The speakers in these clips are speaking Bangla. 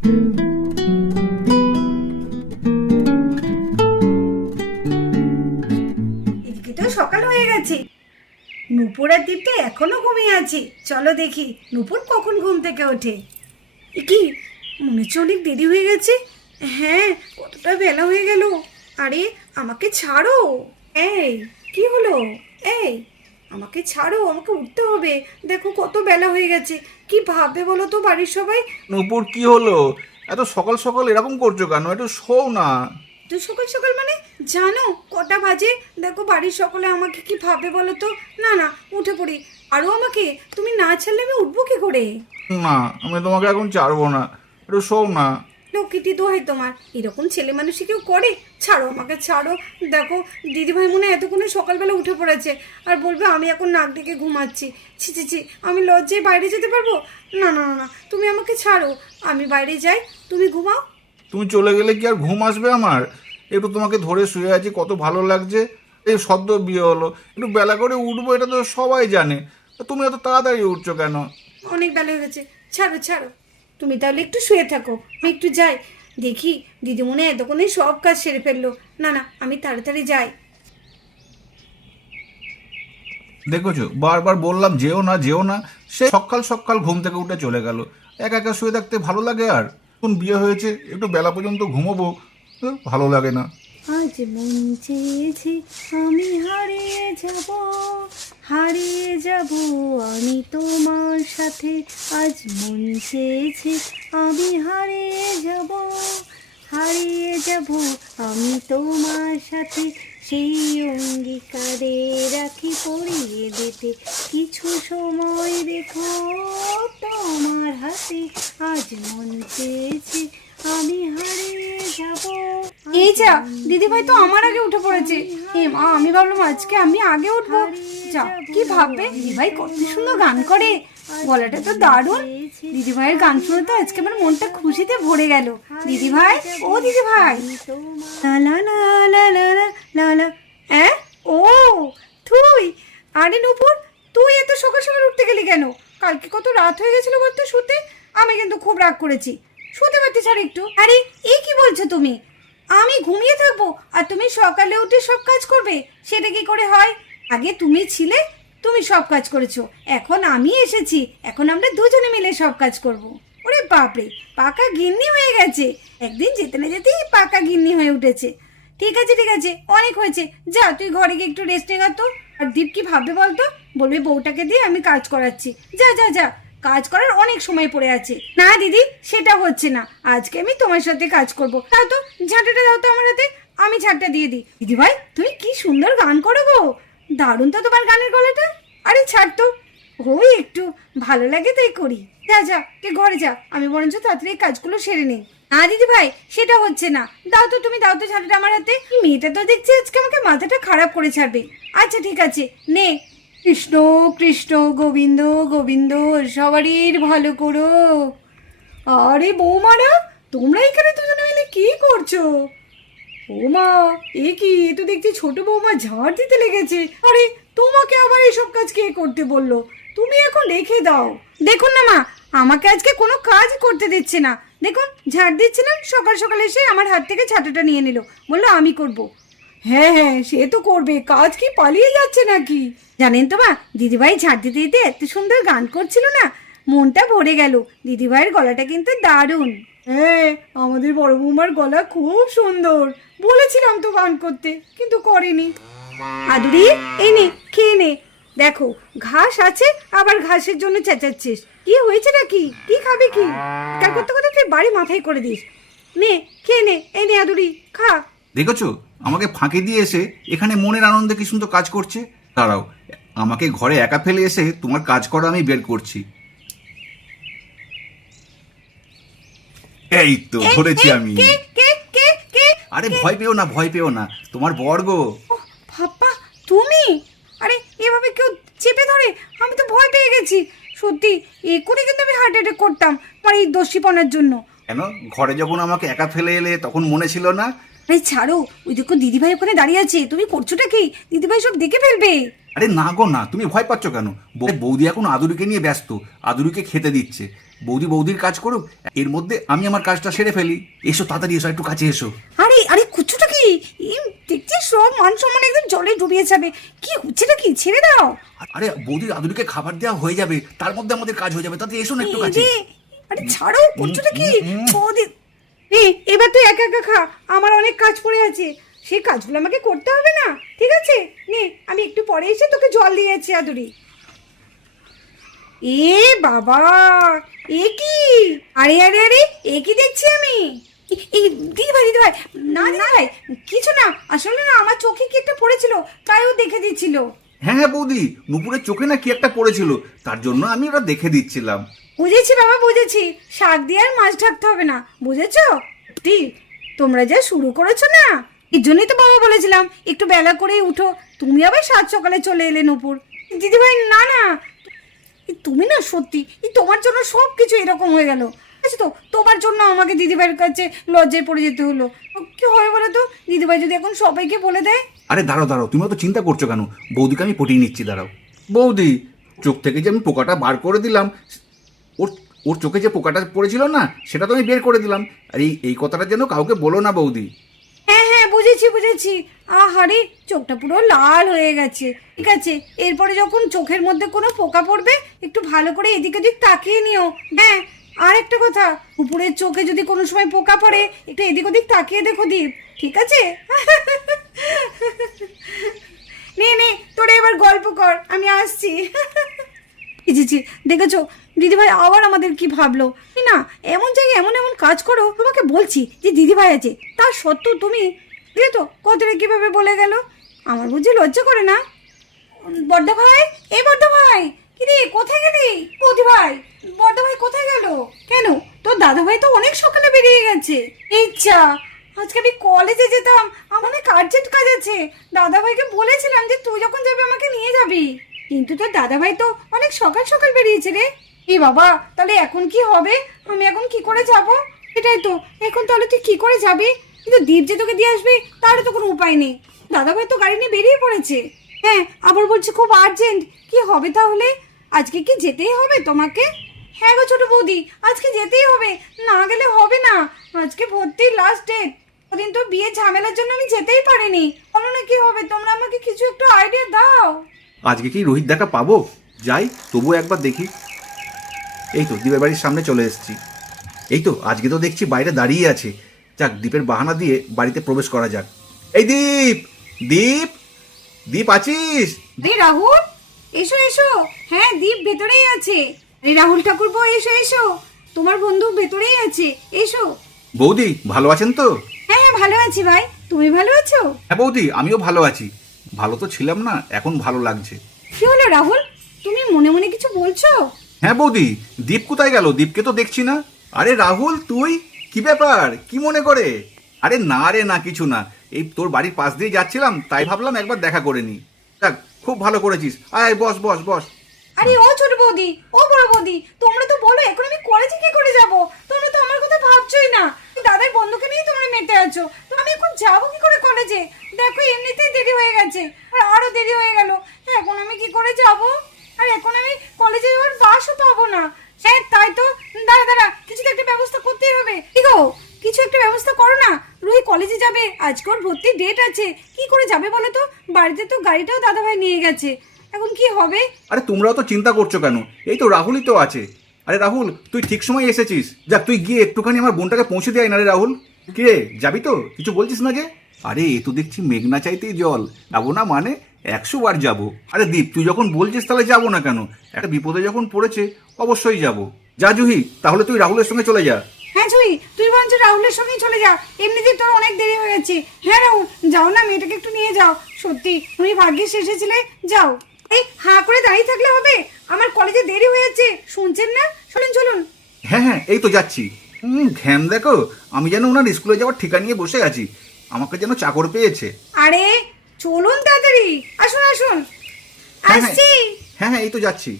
এদিকে তো সকাল হয়ে গেছে, নূপুর আর দীপ তো এখনো ঘুমিয়ে আছে। চলো দেখি নূপুর কখন ঘুম থেকে ওঠে। কি মনে হচ্ছে অনেক দেরি হয়ে গেছে। হ্যাঁ, কতটা বেলা হয়ে গেল। আরে আমাকে ছাড়ো। এই কি হলো? এই আমাকে ছাড়ো, আমাকে উঠতে হবে। দেখো কত বেলা হয়ে গেছে। কি ভাববে বলো তো বাড়ির সবাই? নূপুর কি হলো? এত সকাল সকাল এরকম করছো কেন? একটু শোও না। তো সকাল সকাল মানে জানো কটা বাজে? দেখো বাড়ির সকলে আমাকে কি ভাববে বলো তো। না না, উঠে পড়ি। আরও আমাকে তুমি না ছাড়লে আমি উঠবো কি করে? না, আমি তোমাকে এখন ছাড়বো না, একটু শোও না। লক্ষ্মীটি দোহাই তোমার, এরকম ছেলে মানুষই কেউ করে? ছাড়ো আমাকে, ছাড়ো। দেখো দিদিভাই মনে হয় এতক্ষণে সকালবেলা উঠে পড়েছে, আর বলবে আমি এখন নাক ডেকে ঘুমাচ্ছি। ছি ছি ছি, আমি লজ্জায় বাইরে যেতে পারবো? না না না না, তুমি আমাকে ছাড়ো, আমি বাইরে যাই, তুমি ঘুমাও। তুমি চলে গেলে কি আর ঘুম আসবে আমার? একটু তোমাকে ধরে শুয়ে আছি, কত ভালো লাগছে। এই সদ্য বিয়ে হলো, একটু বেলা করে উঠবো, এটা তো সবাই জানে। তুমি এত তাড়াতাড়ি উঠছো কেন? অনেক বেলা হয়ে গেছে, ছাড়ো ছাড়ো। তুমি তাহলে একটু শুয়ে থাকো, আমি একটু যাই। দেখি দিদিমণি এতক্ষণে সব কাজ সেরে ফেললো। না না, আমি তাড়াতাড়ি যাই। দেখেছো, বারবার বললাম যেও না যেও না, সে সকাল সকাল ঘুম থেকে উঠে চলে গেল। একা একা শুয়ে থাকতে ভালো লাগে? আর এখন বিয়ে হয়েছে, একটু বেলা পর্যন্ত ঘুমোবো, ভালো লাগে না। আজ মন চেয়েছে আমি হারিয়ে যাব, হারিয়ে যাব আমি তোমার সাথে। আজ মন চেয়েছে আমি হারিয়ে যাব, হারিয়ে যাব আমি তোমার সাথে। সেই অঙ্গীকারে রাখি পরিয়ে দিতে কিছু সময় রেখো তোমার হাতে। আজ মন চেয়েছে আমি হারিয়ে যাব। এই যা, দিদিভাই তো আমার আগে উঠে পড়েছে। এ মা, আমি ভাবলাম আজকে আমি আগে উঠবো। যা, কি ভাববে? দিদিভাই কত সুন্দর গান করে, গলাটা তো দারুণ। দিদিভাইয়ের গান শুনে তো আজকে আমার মনটা খুশিতে ভরে গেল। দিদিভাই, ও দিদিভাই। লা লা লা লা লা লা লা লা। হ্যাঁ, ও তুই? আরে নূপুর, তুই এত সকাল সকাল উঠতে গেলি কেন? কালকে কত রাত হয়ে গেছিল বলতো শুতে। আমি কিন্তু খুব রাগ করেছি, শুতে পারতে ছাড় একটু। আরে এই কি বলছো তুমি? আমি ঘুমিয়ে থাকবো আর তুমি সকালে উঠে সব কাজ করবে? সেটা কি করে হয়? আগে তুমি ছিলে, তুমি সব কাজ করেছো, এখন আমি এসেছি, এখন আমরা দুজনে মিলে সব কাজ করব। ওরে বাপরে, পাকা গিন্নি হয়ে গেছে। একদিন যেতে না যেতেই পাকা গিন্নি হয়ে উঠেছে। ঠিক আছে ঠিক আছে, অনেক হয়েছে। যা তুই ঘরে গিয়ে একটু রেস্ট নে তো। আর দীপ কি ভাববে বলতো? বলবে বউটাকে দিয়ে আমি কাজ করাচ্ছি। যা যা যা, কাজ করার অনেক সময় পড়ে আছে। না দিদি, সেটা হচ্ছে না, আজকে আমি তোমার সাথে কাজ করব। দাও তো ঝাঁটাটা, দাও তো আমার হাতে, আমি ঝাঁটটা দিয়ে দিই। দিদি ভাই, তুমি কি সুন্দর গান করো গো, দারুণ তো তোমার গানের গলাটা। আরে ছাড় তো, ওই একটু ভালো লাগে তাই করি। যা যা, তুই ঘরে যা, আমি বরঞ্চ তাড়াতাড়ি কাজগুলো সেরে নিই। না দিদি ভাই, সেটা হচ্ছে না। দাও তো, তুমি দাও তো ঝাঁটাটা আমার হাতে। মেয়েটা তো দেখছি আজকে আমাকে মাথাটা খারাপ করে ছাড়বে। আচ্ছা ঠিক আছে, নে। কৃষ্ণ কৃষ্ণ গোবিন্দ গোবিন্দ, সবারই ভালো করো। আরে বৌমারা, তোমরা এখানে দুজনে মিলে কি করছো? বৌমা, এ কি, এ তো দেখছি ছোট বৌমা ঝাড় দিতে লেগেছে। আরে তোমাকে আবার এইসব কাজ কে করতে বললো? তুমি এখন রেখে দাও। দেখুন না মা, আমাকে আজকে কোনো কাজ করতে দিচ্ছে না। দেখুন ঝাড় দিচ্ছিলাম, সকাল সকাল এসে আমার হাত থেকে ছাটাটা নিয়ে নিল, বললো আমি করব। হ্যাঁ হ্যাঁ, সে তো করবে, কাজ কি পালিয়ে যাচ্ছে নাকি? জানেন তো মা, দিদিভাই ঝাড় দিতে দিতে এত সুন্দর গান করছিল না, মনটা ভরে গেল। দিদিভাইয়ের গলাটা কিন্তু দারুণ। হ্যাঁ, আমাদের বড় বৌমার গলা খুব সুন্দর। বলেছিলাম তো গান করতে, কিন্তু করেনি। আদুরি, এই নে, খেয়ে নে। দেখো ঘাস আছে, আবার ঘাসের জন্য চেঁচাচ্ছিস। কি হয়েছে নাকি? কি খাবে কি? কার করতে করতে তুই বাড়ি মাথায় করে দিস। নে, খেয়ে নে। এই নে আদুরি, খা। দেখেছো, আমাকে ফাঁকি দিয়ে এসে এখানে মনের আনন্দে কি সুন্দর কাজ করছে। দাঁড়াও, আমাকে ঘরে একা ফেলে এসে তোমার কাজ করা আমি বের করছি। এই তো ধরেছি আমি। কে কে কে কে? আরে ভয় পেও না, ভয় পেও না, তোমার বর গো। বাবা, তুমি? আরে এভাবে কেউ চেপে ধরে? আমি তো ভয় পেয়ে গেছি সত্যি। এক্ষুনি কিন্তু আমি হার্ট অ্যাটাক করতাম তোমার এই দোষীপনার জন্য। কেন, ঘরে যখন আমাকে একা ফেলে এলে তখন মনে ছিল না? আরে ছাড়ো, ওই দেখো দিদিভাই ওখানে দাঁড়িয়ে আছে, তুমি করছোটা কি? দিদিভাই সব দেখে ফেলবে। আরে না গো না, তুমি ভয় পাচ্ছ কেন? বৌদি এখন আদুরিকে নিয়ে ব্যস্ত, আদুরিকে খেতে দিচ্ছে। বৌদি বৌদির কাজ করুক, এর মধ্যে আমি আমার কাজটা সেরে ফেলি। এসো তাড়াতাড়ি এসো, একটু কাছে এসো। আরে আরে কুচ্ছুটা কি দেখছিস, সব মান সম্মান একদম জলে ডুবিয়ে যাবে। কি হচ্ছেটা কি, ছেড়ে দাও। আরে বৌদির আদুরিকে খাবার দেওয়া হয়ে যাবে, তার মধ্যে আমাদের কাজ হয়ে যাবে। তাতে এসো না একটু এই কাছে। রে, আরে ছাড়ো, কুচ্ছুটা কি বৌদি। এবার তুই একা একা খা, আমার অনেক কাজ পড়ে আছে, সেই কাজগুলো আমাকে করতে হবে না, ঠিক আছে? নে, আমি একটু পরে এসে তোকে জল দিয়েছি আদুরি। এ বাবা, এ কি? আরে আরে আরে, এ কি দেখছি আমি? এই দিদি ভাই, দিদি ভাই, না দিদি ভাই, কিছু না, আসলে না আমার চোখে কি একটা পড়েছিল, তাই ও দেখে দিচ্ছিল। হ্যাঁ হ্যাঁ বৌদি, নুপুরের চোখে না কি একটা পড়েছিল, তার জন্য আমি ওটা দেখে দিচ্ছিলাম। বুঝেছি বাবা, বুঝেছি, শাক দিয়ে আর মাছ ঢাকতে হবে না, বুঝেছো? তোমরা যা শুরু করেছো না, এর জন্যই তো বাবা বলেছিলাম একটু বেলা করেই উঠো। তুমি আবার সাত সকালে চলে এলে নূপুর। দিদি ভাই না না, তুমি না সত্যি, তোমার জন্য সব কিছু এরকম হয়ে গেল। আচ্ছা, তো তোমার জন্য আমাকে দিদিভাইয়ের কাছে লজ্জায় পড়ে যেতে হলো। কি হবে বলো তো, দিদিভাই যদি এখন সবাইকে বলে দেয়? আরে দাঁড়াও দাঁড়াও, তুমি তো চিন্তা করছো কেন? বৌদিকে আমি পটিয়ে নিচ্ছি, দাঁড়াও। বৌদি, চোখ থেকে যে আমি পোকাটা বার করে দিলাম, ওর ওর চোখে যে পোকাটা পড়েছিল না, সেটা তো আমি বের করে দিলাম। আর এই কথাটা যেন কাউকে বলো না বৌদি। হ্যাঁ হ্যাঁ, বুঝেছি বুঝেছি। আহারে, চোখটা পুরো লাল হয়ে গেছে। ঠিক আছে, এরপরে যখন চোখের মধ্যে কোনো পোকা পড়বে একটু ভালো করে এদিক ওদিক তাকিয়ে নিও। হ্যাঁ, আর একটা কথা, উপরের চোখে যদি কোনো সময় পোকা পড়ে একটু এদিক ওদিক তাকিয়ে দেখো দীপ, ঠিক আছে? নে নে, তোরা এবার গল্প কর, আমি আসছি। জি, দেখেছো দিদিভাই আবার আমাদের কি ভাবলো না? এমন জায়গায় এমন এমন কাজ করো, তোমাকে বলছি যে দিদিভাই আছে, তার সত্ত্বেও তুমি বুঝলে তো কথাটা কিভাবে বলে গেল। আমার বুঝি লজ্জা করে না? বড়দা ভাই, এই বড়দা ভাই, কি রে, কোথায় গেলি? বৌদি ভাই, বড়দা ভাই কোথায় গেল? কেন, তোর দাদা ভাই তো অনেক সকালে বেরিয়ে গেছে। ইচ্ছা, আজকে আমি কলেজে যেতাম, আমার অনেক আর্জেন্ট কাজ আছে। দাদা ভাইকে বলেছিলাম যে তুই যখন যাবি আমাকে নিয়ে যাবি, কিন্তু তোর দাদা ভাই তো অনেক সকাল সকাল বেরিয়েছে রে। এ বাবা, তাহলে এখন কি হবে? আমি এখন কি করে যাব? এটাই তো, এখন তাহলে তুই কি করে যাবি? কিন্তু দীপ যে তোকে দিয়ে আসবে তারও তো কোনো উপায় নেই। দাদা ভাই তো গাড়ি নিয়ে বেরিয়ে পড়েছে। হ্যাঁ, আবার বলছি খুব আর্জেন্ট। কি হবে তাহলে? আজকে কি যেতেই হবে তোমাকে? হ্যাঁ গো ছোট বৌদি, আজকে যেতেই হবে, না গেলে হবে না। আজকে ভর্তির লাস্ট ডেট। ওদিন তো বিয়ে ঝামেলার জন্য আমি যেতেই পারিনি। বলো না কি হবে, তোমরা আমাকে কিছু একটু আইডিয়া দাও। আজকে কি রোহিত দেখা পাবো? যাই তবুও একবার দেখি। এই তো দীপের বাড়ির সামনে চলে এসেছি। এই তো আজকে তো দেখছি বাইরে দাঁড়িয়ে আছে। যাক, দীপের বাহানা দিয়ে বাড়িতে প্রবেশ করা যাক। এই দীপ, দীপ, দীপ আছিস? রে রাহুল, এসো এসো। হ্যাঁ, দীপ ভেতরেই আছে। রে রাহুল ঠাকুরপো, এসো এসো, তোমার বন্ধু ভেতরেই আছে, এসো। বৌদি ভালো আছেন তো? হ্যাঁ হ্যাঁ, ভালো আছি ভাই, তুমি ভালো আছো? হ্যাঁ বৌদি, আমিও ভালো আছি। ভালো তো ছিলাম না, এখন ভালো লাগছে। কি হলো রাহুল, তুমি মনে মনে কিছু বলছো? হ্যাঁ বৌদি, দীপ কোথায় গেল? দীপকে তো দেখছি না। আরে রাহুল, তুই কি ব্যাপার, কি মনে করে? আরে না রে না, কিছু না, এই তোর বাড়ির পাশ দিয়ে যাচ্ছিলাম, তাই ভাবলাম একবার দেখা করে নি। যাক, খুব ভালো করেছিস। আয় বস বস বস। আরে ও ছোট বৌদি, ও বড় বৌদি, তোমরা তো বলো এখন আমি কলেজে কি করে যাব? তোমরা তো আমার কথা ভাবছোই না। দাদার বন্ধুকে নিয়ে তোমরা মেতে আছো, তো আমি এখন যাবো কি করে কলেজে? দেখো এমনিতেই দেরি হয়ে গেছে, আর আরো দেরি হয়ে গেল। এখন আমি কি করে যাব? আর এখন আমি কলেজে যাওয়ার বাসও পাবো না। হ্যাঁ তাই তো, দাঁড়া দাঁড়া, কিছু তো একটা ব্যবস্থা করতেই হবে। কি গো, কিছু একটা ব্যবস্থা করো না। রুহি কলেজে যাবে, আজকে ওর ভর্তির ডেট আছে, কি করে যাবে বলো তো? বাড়িতে তো গাড়িটাও দাদাভাই নিয়ে গেছে, এখন কি হবে? আরে তোমরাও তো চিন্তা করছো কেন? এই তো রাহুলই তো আছে। আরে রাহুল, তুই ঠিক সময় এসেছিস। যাক, তুই গিয়ে একটুখানি আমার বোনটাকে পৌঁছে দেয় না রে রাহুল। কি রে, যাবি তো? কিছু বলছিস না যে? আরে এ তো দেখছি মেঘনা চাইতেই জল, যাবো না মানে 100 বার যাবো। আরে দীপ, তুই যখন বলছিস তাহলে যাবো না কেন? একটা বিপদে যখন পড়েছে অবশ্যই যাবো। যা জুহি, তাহলে তুই রাহুলের সঙ্গে চলে যা। হ্যাঁ জুই, তুই বরঞ্চ রাহুলের সঙ্গেই চলে যা, এমনিতেই তোর অনেক দেরি হয়ে গেছে। হ্যাঁ রাহুল, যাও না, মেয়েটাকে একটু নিয়ে যাও। সত্যি তুমি ভাগ্যিস এসেছিলে, যাও। এই হাঁ করে দাঁড়িয়ে থাকলে হবে? আমার কলেজে দেরি হয়ে যাচ্ছে, শুনছেন না? চলুন চলুন। হ্যাঁ হ্যাঁ, এই তো যাচ্ছি। ঘ্যাম দেখো, আমি যেন ওনার স্কুলে যাওয়ার ঠিকা নিয়ে বসে আছি। আমাকে যেন চাকর পেয়েছে। আরে চলুন তাড়াতাড়ি, আসুন আসুন, হ্যাঁ, আসছি। হ্যাঁ হ্যাঁ, এই তো যাচ্ছি।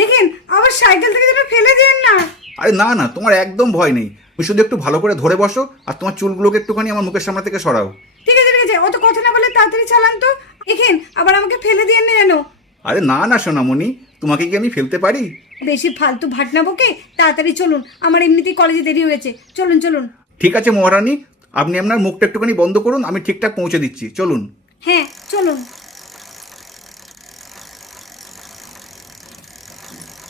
দেখেন আবার সাইকেল থেকে যেটা ফেলে দিন না। আরে না না, তোমার একদম ভয় নেই। তুমি শুধু একটু ভালো করে ধরে বসো, আর তোমার চুলগুলোকে একটুখানি আমার মুখের সামনে থেকে সরাও। ঠিক আছে ঠিক আছে, অত কথা না বলে তাড়াতাড়ি চালান তো। দেখেন আবার আমাকে ফেলে দিয়ে না যেন। আরে না না সোনামণি, তোমাকে কি আমি ফেলতে পারি? বেশি ফালতু ভাটনা বকে তাড়াতাড়ি চলুন, আমার এমনিতেই কলেজে দেরি হয়েছে। চলুন চলুন। ঠিক আছে মহারানী, আপনি আপনার মুখটা একটুখানি বন্ধ করুন, আমি ঠিকঠাক পৌঁছে দিচ্ছি, চলুন। হ্যাঁ চলুন।